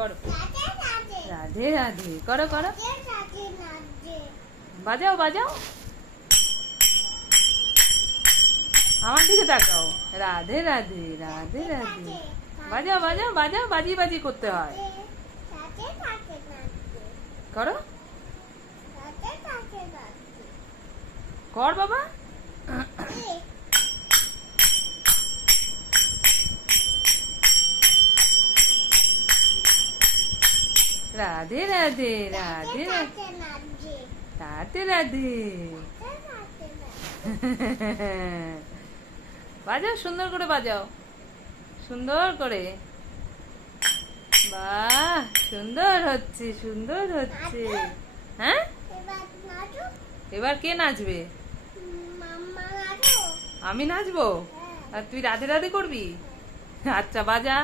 করো। রাধে রাধে করো করো। বাজাও বাজাও, আমার দিকে তাকাও। রাধে রাধে রাধে রাধে। বাজাও বাজাও বাজাও, বাজি বাজি করতে হয়। করো, কর বাবা। রাধে রাধে রাধে রাধে রাধে। বাজাও, সুন্দর করে বাজাও, সুন্দর করে। বাহ, সুন্দর হচ্ছে সুন্দর হচ্ছে। হ্যাঁ, এবার কে নাচবে? আমি নাচবো? আর তুই রাধে রাধে করবি? আচ্ছা বাজা।